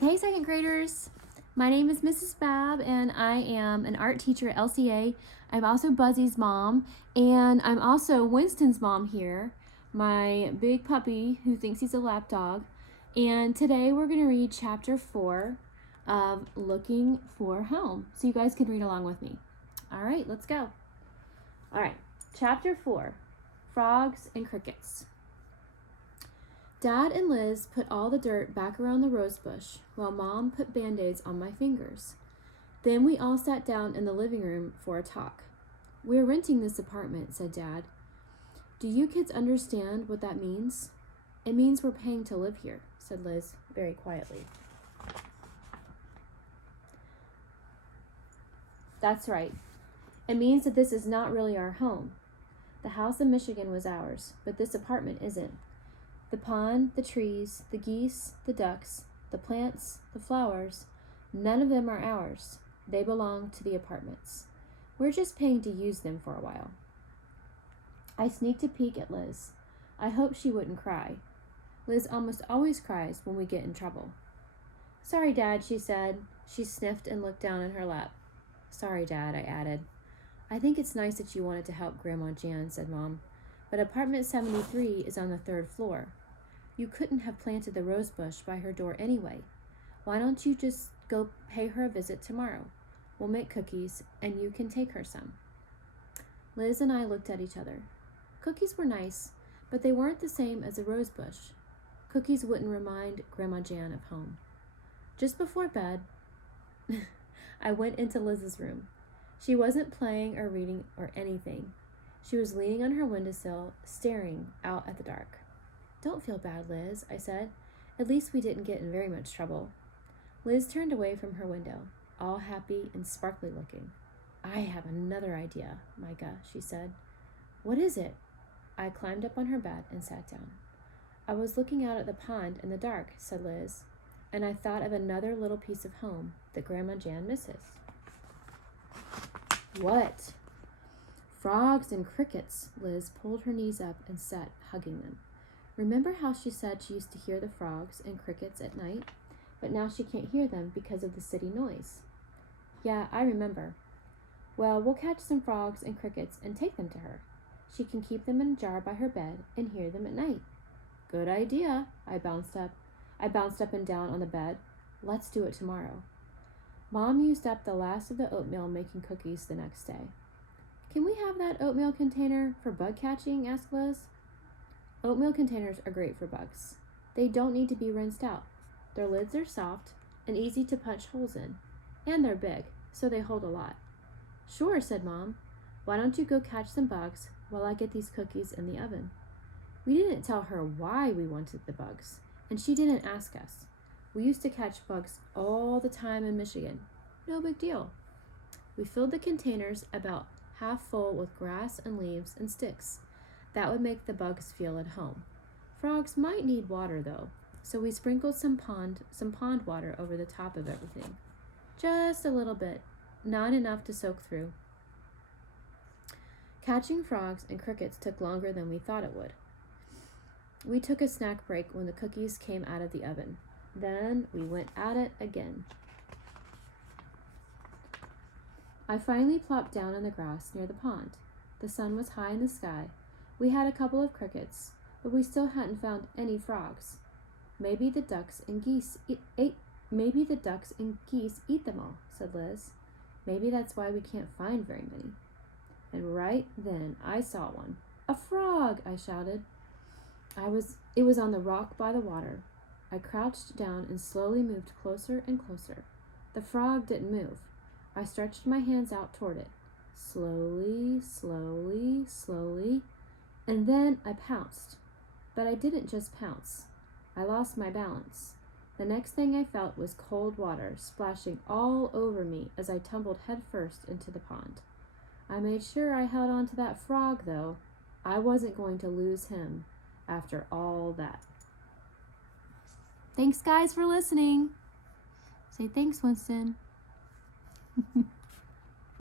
Hey, second graders. My name is Mrs. Babb, and I am an art teacher at LCA. I'm also Buzzy's mom, and I'm also Winston's mom here, my big puppy who thinks he's a lap dog. And today we're going to read chapter 4 of Looking for Home. So you guys can read along with me. All right, let's go. All right, chapter 4, Frogs and Crickets. Dad and Liz put all the dirt back around the rose bush while Mom put Band-Aids on my fingers. Then we all sat down in the living room for a talk. "We're renting this apartment," said Dad. "Do you kids understand what that means?" "It means we're paying to live here," said Liz very quietly. "That's right. It means that this is not really our home. The house in Michigan was ours, but this apartment isn't. The pond, the trees, the geese, the ducks, the plants, the flowers, none of them are ours. They belong to the apartments. We're just paying to use them for a while." I sneaked a peek at Liz. I hoped she wouldn't cry. Liz almost always cries when we get in trouble. "Sorry, Dad," she said. She sniffed and looked down in her lap. "Sorry, Dad," I added. "I think it's nice that you wanted to help Grandma Jan," said Mom, "but apartment 73 is on the 3rd floor. You couldn't have planted the rose bush by her door anyway. Why don't you just go pay her a visit tomorrow? We'll make cookies, and you can take her some." Liz and I looked at each other. Cookies were nice, but they weren't the same as a rose bush. Cookies wouldn't remind Grandma Jan of home. Just before bed, I went into Liz's room. She wasn't playing or reading or anything. She was leaning on her windowsill, staring out at the dark. "Don't feel bad, Liz," I said. "At least we didn't get in very much trouble." Liz turned away from her window, all happy and sparkly looking. "I have another idea, Micah," she said. "What is it?" I climbed up on her bed and sat down. "I was looking out at the pond in the dark," said Liz, "and I thought of another little piece of home that Grandma Jan misses." "What?" "Frogs and crickets." Liz pulled her knees up and sat hugging them. "Remember how she said she used to hear the frogs and crickets at night, but now she can't hear them because of the city noise?" "Yeah, I remember." "Well, we'll catch some frogs and crickets and take them to her. She can keep them in a jar by her bed and hear them at night." "Good idea." I bounced up and down on the bed. "Let's do it tomorrow." Mom used up the last of the oatmeal making cookies the next day. "Can we have that oatmeal container for bug catching?" asked Liz. Oatmeal containers are great for bugs. They don't need to be rinsed out. Their lids are soft and easy to punch holes in, and they're big, so they hold a lot. "Sure," said Mom. "Why don't you go catch some bugs while I get these cookies in the oven?" We didn't tell her why we wanted the bugs, and she didn't ask us. We used to catch bugs all the time in Michigan. No big deal. We filled the containers about half full with grass and leaves and sticks. That would make the bugs feel at home. Frogs might need water though, so we sprinkled some pond water over the top of everything. Just a little bit, not enough to soak through. Catching frogs and crickets took longer than we thought it would. We took a snack break when the cookies came out of the oven. Then we went at it again. I finally plopped down on the grass near the pond. The sun was high in the sky. We had a couple of crickets, but we still hadn't found any frogs. Maybe the ducks and geese eat them all," said Liz. "Maybe that's why we can't find very many." And right then I saw one. "A frog!" I shouted. It was on the rock by the water. I crouched down and slowly moved closer and closer. The frog didn't move. I stretched my hands out toward it. Slowly, slowly, slowly. And then I pounced. But I didn't just pounce. I lost my balance. The next thing I felt was cold water splashing all over me as I tumbled headfirst into the pond. I made sure I held on to that frog, though. I wasn't going to lose him after all that. Thanks, guys, for listening. Say thanks, Winston.